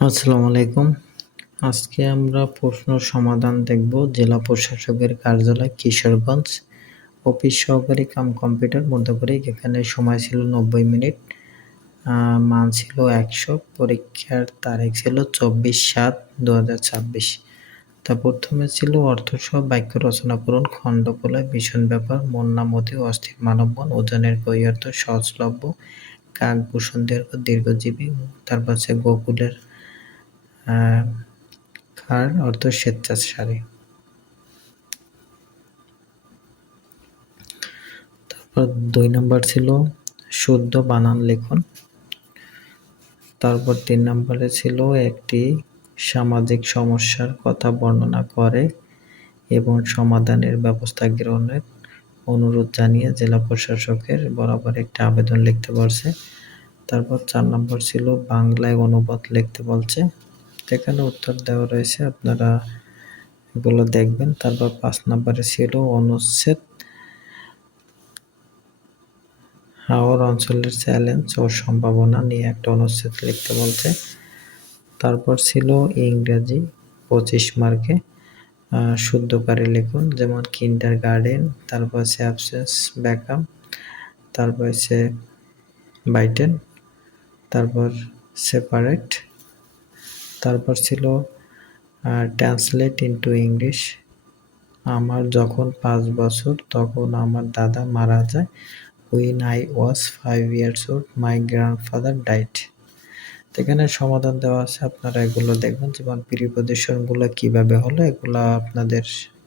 আসসালামু আলাইকুম। আজকে আমরা প্রশ্ন সমাধান দেখব। জেলা প্রশাসকের কার্যালয় কিশোরগঞ্জ, অফিস সহকারী কাম কম্পিউটার মধ্যকরিক। এখানে সময় ছিল 90 মিনিট, মান ছিল 100, পরীক্ষার তারিখ ছিল 24/7/2026। তা প্রথমে ছিল অর্থসহ বাক্য রচনা করুন। খণ্ডকলয়, ভীষণ ব্যাপার, মন্নামতি, অস্থির মানবমন, ওজনের গৈয়ার্থ, সহজলভ্য, কাক ভূষণ দীর্ঘজীবী। তারপর আছে গোকুলের খার অর্থ স্বেচ্ছাচারী। তারপর 2 নম্বর ছিল শুদ্ধ বানান লিখুন। তারপর 3 নম্বরে ছিল একটি সামাজিক সমস্যার কথা বর্ণনা করে এবং সমাধানের ব্যবস্থা গ্রহণের অনুরোধ জানিয়ে জেলা প্রশাসকের বরাবর একটি আবেদন লিখতে বলছে। তারপর 4 নম্বর ছিল বাংলায় অনুবাদ লিখতে বলছে। এখানে উত্তর দেওয়া রয়েছে, আপনারা এগুলো দেখবেন। তারপর 5 নম্বরে ছিল অনুচ্ছেদ হাওর অঞ্চলের চ্যালেঞ্জ ও সম্ভাবনা নিয়ে একটা অনুচ্ছেদ লিখতে বলছে। তারপর ছিল ইংরেজি 25 মার্কে শুদ্ধকারে লিখুন, যেমন কিন্ডার গার্ডেন, তারপর আছে অ্যাবসেন্স ব্যাকআপ, তারপর আছে বাইটেন, তারপর সেপারেট। তারপর ছিল ট্রান্সলেট ইনটু ইংলিশ। আমার যখন 5 বছর তখন আমার দাদা মারা যায়। When I was 5 years old, my grandfather died. এখানে সমাধান দেওয়া আছে, আপনারা এগুলো দেখবেন। যেমন প্রিপজিশনগুলো কিভাবে হলো এগুলো আপনাদের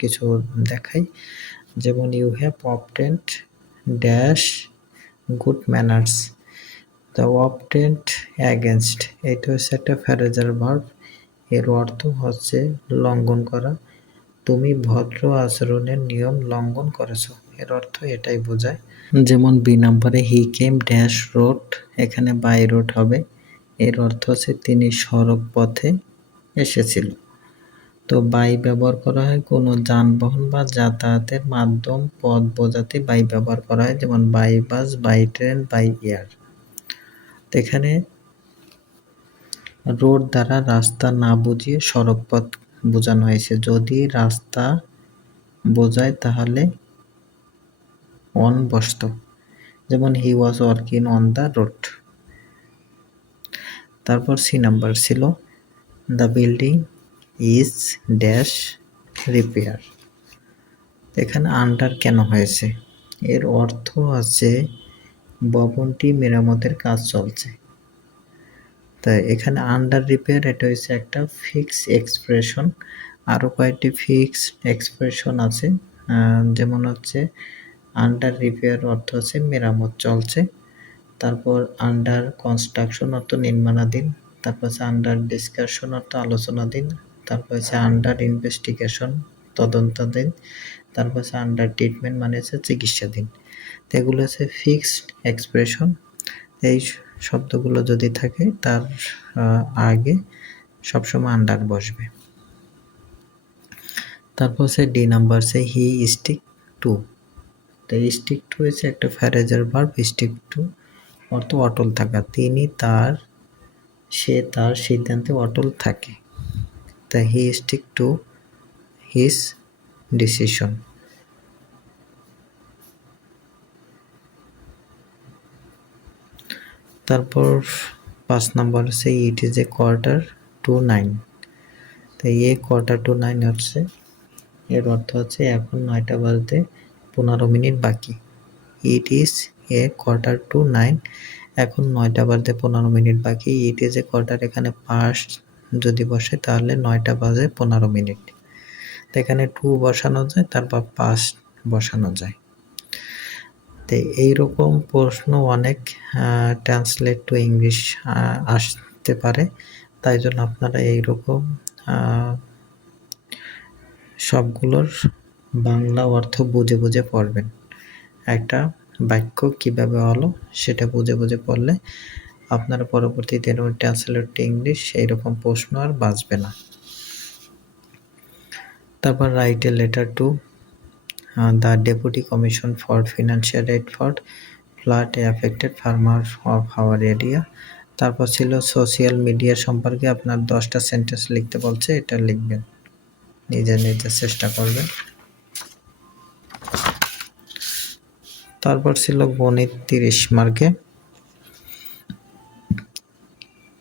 কিছু দেখাই। যেমন you have obtained dash good manners. The obtained against, এটা হচ্ছে একটা ফ্রেজাল ভার্ব। এর অর্থ হচ্ছে লঙ্ঘন করা। তুমি ভদ্র আচরণের নিয়ম লঙ্ঘন করেছো, এর অর্থ এটাই বোঝায়। যেমন বি নম্বরে হি কেম ড্যাশ রোড, এখানে বাই রোড হবে। এর অর্থ হচ্ছে তিনি সড়ক পথে এসেছিল। তো বাই ব্যবহার করা হয় কোনো যানবাহন বা যাতায়াতের মাধ্যম পথ বোঝাতে বাই ব্যবহার করা হয়, যেমন by bus, by train, by air. এখানে রোড দ্বারা রাস্তা না বুঝিয়ে সড়ক পথ বোঝানো হয়েছে। যদি রাস্তা বোঝায় তাহলে অন বসত, যেমন he was working on the road. তারপর সি নাম্বার ছিল the building is dash repair. এখানে আন্ডার কেন হয়েছে, এর অর্থ আছে ভবনটি মেরামতের কাজ চলছে। তাই এখানে আন্ডার রিপেয়ার এটা হচ্ছে একটা ফিক্স এক্সপ্রেশন। আরও কয়েকটি ফিক্সড এক্সপ্রেশন আছে, যেমন হচ্ছে আন্ডার রিপেয়ার অর্থ হচ্ছে মেরামত চলছে। তারপর আন্ডার কনস্ট্রাকশন অর্থ নির্মাণাধীন। তারপর হচ্ছে আন্ডার ডিসকাশন অর্থ আলোচনাধীন। তারপর হচ্ছে আন্ডার ইনভেস্টিগেশন তদন্তাধীন। তারপর হচ্ছে আন্ডার ট্রিটমেন্ট মানে হচ্ছে চিকিৎসাধীন। তো এগুলো হচ্ছে ফিক্সড এক্সপ্রেশন। এই শব্দগুলো যদি থাকে তার আগে সবসময় আন্ডার বসবে। তারপর হচ্ছে ডি নাম্বার হচ্ছে হি স্টিক টু। তো স্টিক টু হচ্ছে একটা ফ্রেজাল ভার্ব। স্টিক টু অর্থ অটল থাকা। সে তার সিদ্ধান্তে অটল থাকে। তা হি স্টিক টু হিজ ডিসিশন। তারপর 5 নম্বর হচ্ছে ইট ইজ এ 8:45। তো এ 8:45 হচ্ছে, এর অর্থ হচ্ছে এখন 9টা বাজতে 15 মিনিট বাকি। ইট ইজ এ 8:45, এখন 9টা বাজতে 15 মিনিট বাকি। ইট ইজ এ কোয়ার্টার, এখানে পাস্ট যদি বসে তাহলে 9টা বাজে 15 মিনিট। তো এখানে টু বসানো যায়, তারপর পাস্ট বসানো যায়। তো এইরকম প্রশ্ন অনেক ট্রান্সলেট টু ইংলিশ আসতে পারে, তাই জন্য আপনারা এইরকম সবগুলোর বাংলা অর্থ বুঝে বুঝে পড়বেন। একটা বাক্য কিভাবে হলো সেটা বুঝে বুঝে পড়লে আপনারা পরবর্তীতে ট্রান্সলেট টু ইংলিশ এইরকম প্রশ্ন আর বাঁচবে না। তারপর write a letter to the deputy commission for financial aid for flood affected farmer of our area. তারপর ছিল সোশ্যাল মিডিয়া সম্পর্কে আপনার 10টা সেন্টেন্স লিখতে বলছে, এটা লিখবেন, নিজে নিজে চেষ্টা করবেন। তারপর ছিল গণিত 30 মার্কে।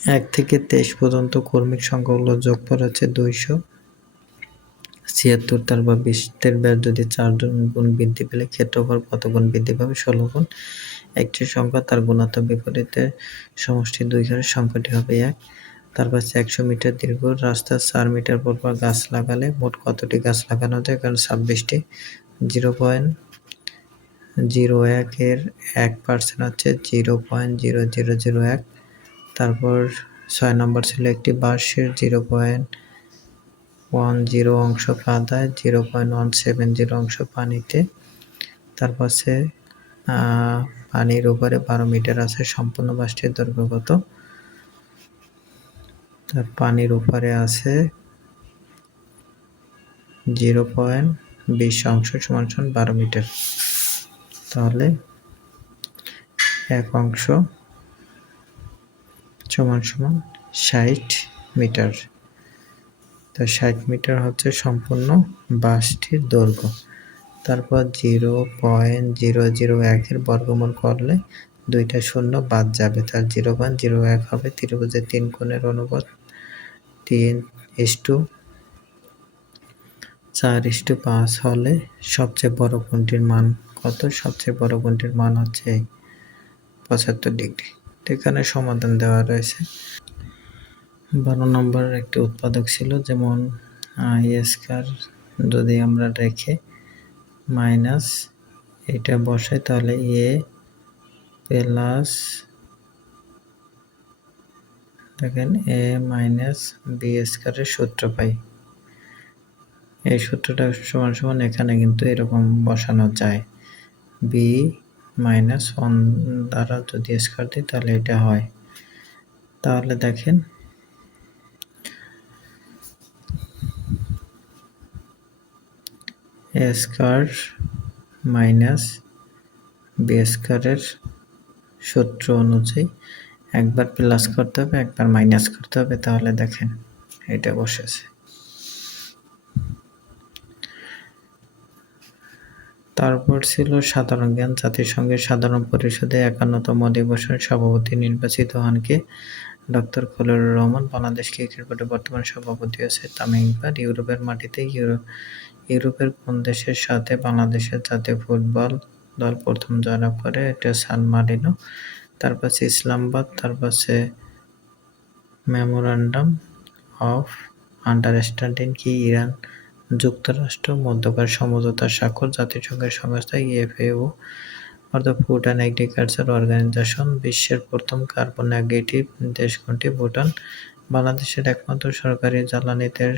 1 থেকে 23 পর্যন্ত কর্মিক সংখ্যাগুলো যোগফল হচ্ছে 276। তারপর বৃত্তের ব্যাস যদি 4 গুণ বৃদ্ধি পেলে ক্ষেত্রফল কত গুণ বৃদ্ধি পাবে? 16 গুণ। একটি সংখ্যা তার গুণাত্মক বিপরীতের সমষ্টি 2 ঘরে সংখ্যাটি হবে 1। তারপর হচ্ছে 100 মিটার দীর্ঘ রাস্তার 4 মিটার পর গাছ লাগালে মোট কতটি গাছ লাগানো যায়? কারণ 26টি। 0.01 এর 1% হচ্ছে 0.0001। তারপর 6 নম্বর ছিল একটি বাঁশের 0.10 অংশ কাদায়, 0.170 অংশ পানিতে। তারপর আছে পানির উপরে 12 মিটার আছে, সম্পূর্ণ বাঁশটির দৈর্ঘ্য কত? পানির উপরে আছে 0.20 অংশ সমান 12 মিটার। তাহলে 1 অংশ সমান 60 মিটার। তো 60 মিটার হচ্ছে সম্পূর্ণ বাঁশটির দৈর্ঘ্য। তারপর 0.001 এর বর্গমূল করলে 2টা শূন্য বাদ যাবে, তার 0.01 হবে। ত্রিভুজের 3 কোণের অনুপাত 3:4:5 হলে সবচেয়ে বড় কোণটির মান কত? সবচেয়ে বড় কোণটির মান হচ্ছে 75 ডিগ্রি। এখানে সমাধান দেওয়া রয়েছে। 12 নম্বরের একটি উৎপাদক ছিল, যেমন স্কয়ার যদি আমরা রেখে মাইনাস এটা বসাই তাহলে এ প্লাস, দেখেন এ মাইনাস বি স্কয়ারের সূত্র পাই। এই সূত্রটা সমান এখানে কিন্তু এরকম বসানো যায়, বি মাইনাস 1 দ্বারা যদি স্কয়ার দিই তাহলে এটা হয়। তাহলে দেখেন এ স্কয়ার মাইনাস বি স্কয়ারের সূত্র অনুযায়ী একবার প্লাস করতে হবে, একবার মাইনাস করতে হবে। তাহলে দেখেন এটা বসেছে। তারপর ছিল সাধারণ জ্ঞান। জাতিসংঘের সাধারণ পরিষদে 51তম অধিবেশনের সভাপতি নির্বাচিত হন কে? ডক্টর খলিলুর রহমান। বাংলাদেশ ক্রিকেট বোর্ডের বর্তমান সভাপতি হচ্ছে তামিম ইকবাল। ইউরোপের মাটিতে ইউরোপের কোন দেশের সাথে বাংলাদেশের জাতীয় ফুটবল দল প্রথম জয়লাভ করে? এটা সান মারিনো। তারপর আছে ইসলামাবাদ। তারপর আছে মেমোরান্ডাম অফ আন্ডারস্ট্যান্ডিং কি? ইরান যুক্তরাষ্ট্র মধ্যকার সমঝোতার স্বাক্ষর। জাতিসংঘের সংস্থা FAO অর্থাৎ ফুড অ্যান্ড এগ্রিকালচার অর্গানাইজেশন। বিশ্বের প্রথম কার্বন নেগেটিভ দেশ কোনটি? ভুটান। বাংলাদেশের একমাত্র সরকারি জ্বালানি তেল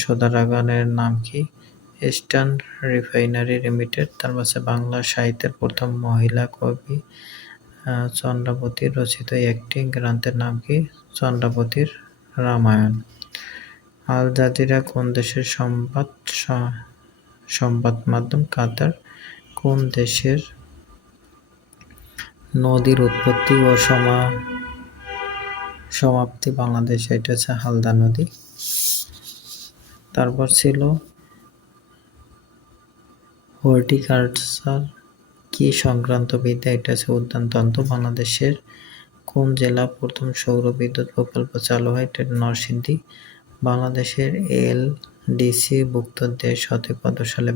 শোধনাগারের নাম কি? Eastern refinery limited. তারপর আছে বাংলা সাহিত্যের প্রথম মহিলা কবি চন্দ্রাবতীর রচিত একটি গ্রন্থের নাম কি? চন্দ্রাবতীর রামায়ণ। আল জাজিরা কোন দেশের সংবাদ মাধ্যম? কাতার। কোন দেশের নদীর উৎপত্তি ও সমাপ্তি বাংলাদেশে? এটা হচ্ছে হালদা নদী। তারপর ছিল হর্টিকালচার কি সংক্রান্ত বিদ্যা? এটা হচ্ছে উদ্যানতত্ত্ব। বাংলাদেশের কোন জেলা প্রথম সৌর বিদ্যুৎ প্রকল্প চালু হয়? এটা নরসিংদী। বাংলাদেশের LDC ভুক্ত দেশ হতে কত সালে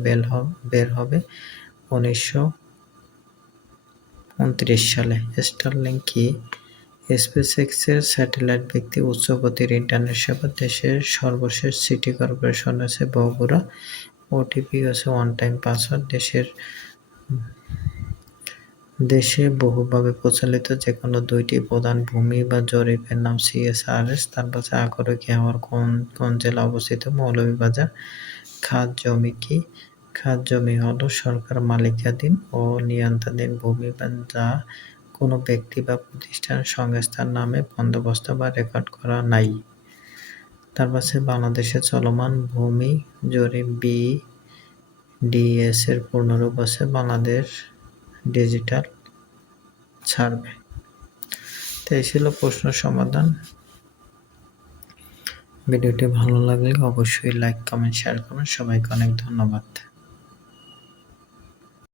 বের হবে? 1929 সালে। স্টারলিংক কি? স্পেসএক্সের স্যাটেলাইট ভিত্তিক উচ্চ গতির ইন্টারনেট সেবা। দেশের সর্বশেষ সিটি কর্পোরেশন আছে বগুড়া। OTP হচ্ছে ওয়ান টাইম পাসওয়ার্ড। দেশে বহুভাবে প্রচলিত যে কোনো 2টি প্রধান ভূমি বা জরিপের নাম CSRS। তারপর আগরকি হাওর কোন জেলা অবস্থিত? মৌলভীবাজার। খাস জমি কি? খাস জমি হলো সরকার মালিকানাধীন ও নিয়ন্ত্রণাধীন ভূমি যা কোনো ব্যক্তি বা প্রতিষ্ঠান সংস্থার নামে বন্দোবস্ত বা রেকর্ড করা নাই। তারপর বাংলাদেশে চলমান ভূমি জরিপ BDS এর পূর্ণরূপ আছে বাংলাদেশ ডিজিটাল সার্ভে। তো এই ছিল প্রশ্ন সমাধান। ভিডিওটি ভালো লাগলে অবশ্যই লাইক, কমেন্ট, শেয়ার করবেন। সবাইকে অনেক ধন্যবাদ।